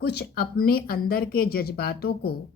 कुछ अपने अंदर के जज्बातों को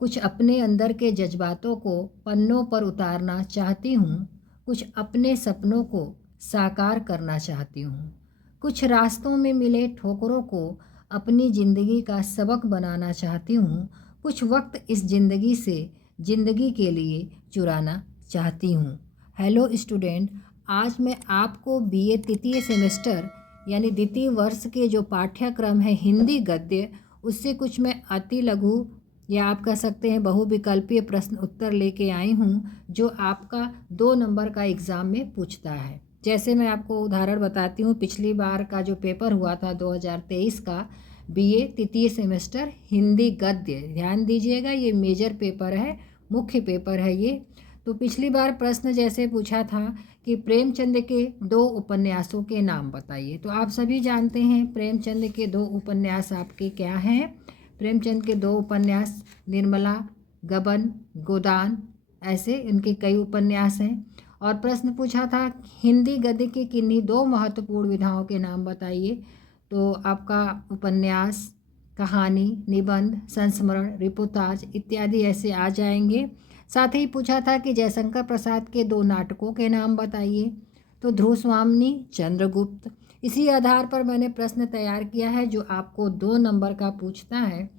कुछ अपने अंदर के जज्बातों को पन्नों पर उतारना चाहती हूँ। कुछ अपने सपनों को साकार करना चाहती हूँ। कुछ रास्तों में मिले ठोकरों को अपनी ज़िंदगी का सबक बनाना चाहती हूँ। कुछ वक्त इस ज़िंदगी से ज़िंदगी के लिए चुराना चाहती हूँ। हेलो स्टूडेंट, आज मैं आपको बीए तृतीय सेमेस्टर यानी द्वितीय वर्ष के जो पाठ्यक्रम है हिंदी गद्य, उससे कुछ मैं अति लघु या आप कह सकते हैं बहुविकल्पीय प्रश्न उत्तर लेके आई हूँ, जो आपका 2 नंबर का एग्ज़ाम में पूछता है। जैसे मैं आपको उदाहरण बताती हूँ, पिछली बार का जो पेपर हुआ था 2023 का बीए तृतीय सेमेस्टर हिंदी गद्य, ध्यान दीजिएगा ये मेजर पेपर है, मुख्य पेपर है ये। तो पिछली बार प्रश्न जैसे पूछा था कि प्रेमचंद के 2 उपन्यासों के नाम बताइए। तो आप सभी जानते हैं प्रेमचंद के 2 उपन्यास आपके क्या हैं। प्रेमचंद के 2 उपन्यास निर्मला, गबन, गोदान, ऐसे इनके कई उपन्यास हैं। और प्रश्न पूछा था हिंदी गद्य की किन्हीं 2 महत्वपूर्ण विधाओं के नाम बताइए। तो आपका उपन्यास, कहानी, निबंध, संस्मरण, रिपोर्टाज इत्यादि ऐसे आ जाएंगे। साथ ही पूछा था कि जयशंकर प्रसाद के 2 नाटकों के नाम बताइए। तो ध्रुव स्वामिनी, चंद्रगुप्त। इसी आधार पर मैंने प्रश्न तैयार किया है जो आपको 2 नंबर का पूछता है।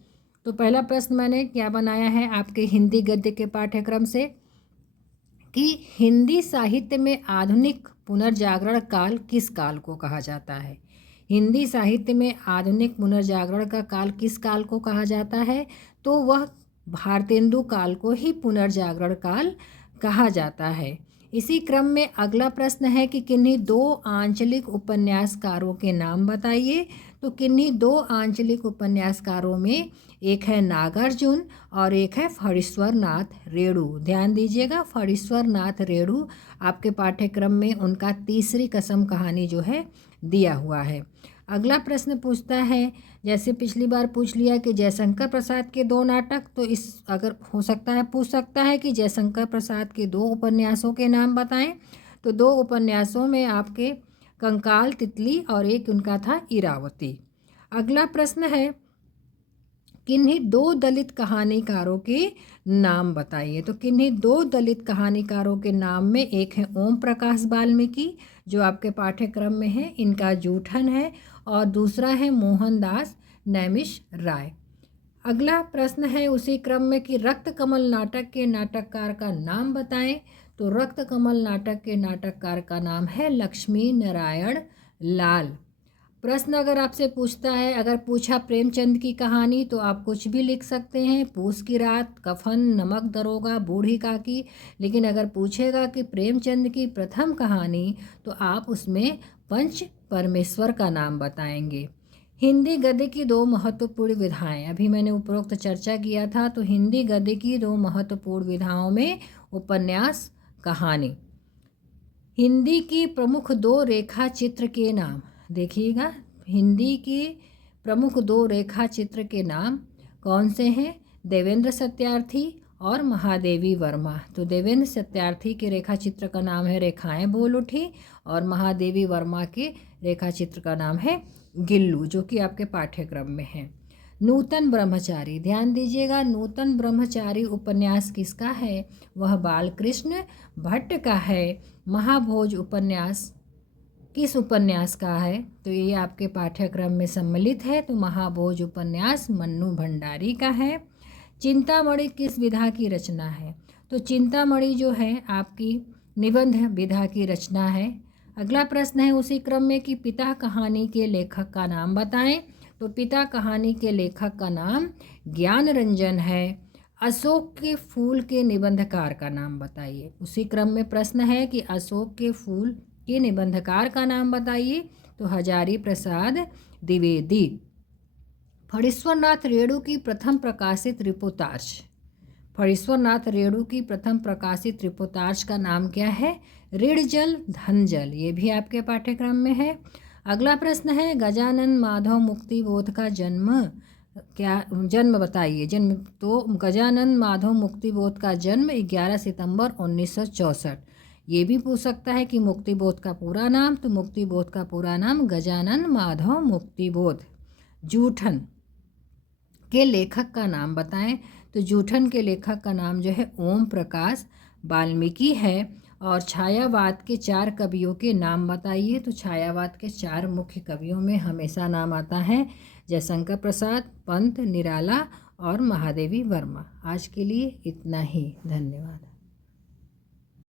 तो पहला प्रश्न मैंने क्या बनाया है आपके हिंदी गद्य के पाठ्यक्रम से कि हिंदी साहित्य में आधुनिक पुनर्जागरण काल किस काल को कहा जाता है। हिंदी साहित्य में आधुनिक पुनर्जागरण का काल किस काल को कहा जाता है। तो वह भारतेंदु काल को ही पुनर्जागरण काल कहा जाता है। इसी क्रम में अगला प्रश्न है कि किन्हीं 2 आंचलिक उपन्यासकारों के नाम बताइए। तो किन्हीं 2 आंचलिक उपन्यासकारों में एक है नागार्जुन और एक है फणीश्वर नाथ रेणु। ध्यान दीजिएगा, फणीश्वर नाथ रेणु आपके पाठ्यक्रम में उनका तीसरी कसम कहानी जो है दिया हुआ है। अगला प्रश्न पूछता है, जैसे पिछली बार पूछ लिया कि जयशंकर प्रसाद के 2 नाटक, तो इस अगर हो सकता है पूछ सकता है कि जयशंकर प्रसाद के 2 उपन्यासों के नाम बताएं। तो 2 उपन्यासों में आपके कंकाल तितली और एक उनका था इरावती। अगला प्रश्न है किन्हीं 2 दलित कहानीकारों के नाम बताइए। तो किन्हीं 2 दलित कहानीकारों के नाम में एक है ओम प्रकाश वाल्मीकि जो आपके पाठ्यक्रम में है, इनका जूठन है, और दूसरा है मोहनदास नैमिष राय। अगला प्रश्न है उसी क्रम में कि रक्त कमल नाटक के नाटककार का नाम बताएं। तो रक्त कमल नाटक के नाटककार का नाम है लक्ष्मी नारायण लाल। प्रश्न अगर आपसे पूछता है, अगर पूछा प्रेमचंद की कहानी तो आप कुछ भी लिख सकते हैं, पूस की रात, कफन, नमक दरोगा, बूढ़ी काकी। लेकिन अगर पूछेगा कि प्रेमचंद की प्रथम कहानी तो आप उसमें पंच परमेश्वर का नाम बताएंगे। हिंदी गद्य की 2 महत्वपूर्ण विधाएं, अभी मैंने उपरोक्त चर्चा किया था। तो हिंदी गद्य की 2 महत्वपूर्ण विधाओं में उपन्यास, कहानी। हिंदी की प्रमुख 2 रेखा चित्र के नाम देखिएगा। हिंदी की प्रमुख 2 रेखा चित्र के नाम कौन से हैं। देवेंद्र सत्यार्थी और महादेवी वर्मा। तो देवेंद्र सत्यार्थी के रेखा चित्र का नाम है रेखाएं बोल उठी, और महादेवी वर्मा के रेखा चित्र का नाम है गिल्लू, जो कि आपके पाठ्यक्रम में है। नूतन ब्रह्मचारी, ध्यान दीजिएगा, नूतन ब्रह्मचारी उपन्यास किसका है। वह बालकृष्ण भट्ट का है। महाभोज उपन्यास किस उपन्यास का है। तो ये आपके पाठ्यक्रम में सम्मिलित है। तो महाभोज उपन्यास मन्नू भंडारी का है। चिंतामणि किस विधा की रचना है। तो चिंतामणि जो है आपकी निबंध विधा की रचना है। अगला प्रश्न है उसी क्रम में कि पिता कहानी के लेखक का नाम बताएं। तो पिता कहानी के लेखक का नाम ज्ञान रंजन है। अशोक के फूल के निबंधकार का नाम बताइए। उसी क्रम में प्रश्न है कि अशोक के फूल के निबंधकार का नाम बताइए। तो हजारी प्रसाद द्विवेदी। फणीश्वर नाथ रेणु की प्रथम प्रकाशित रिपोर्टाज, फणीश्वर नाथ रेणु की प्रथम प्रकाशित रिपोर्टाज का नाम क्या है। ऋण जल धन जल, ये भी आपके पाठ्यक्रम में है। अगला प्रश्न है गजानन माधव मुक्तिबोध का जन्म बताइए। जन्म, तो गजानन माधव मुक्तिबोध का जन्म 11 सितंबर 1964। ये भी पूछ सकता है कि मुक्तिबोध का पूरा नाम। तो मुक्तिबोध का पूरा नाम गजानन माधव मुक्तिबोध। जूठन, के लेखक का नाम बताएं। तो जूठन के लेखक का नाम जो है ओम प्रकाश वाल्मीकि है। और छायावाद के 4 कवियों के नाम बताइए। तो छायावाद के 4 मुख्य कवियों में हमेशा नाम आता है जयशंकर प्रसाद, पंत, निराला और महादेवी वर्मा। आज के लिए इतना ही। धन्यवाद।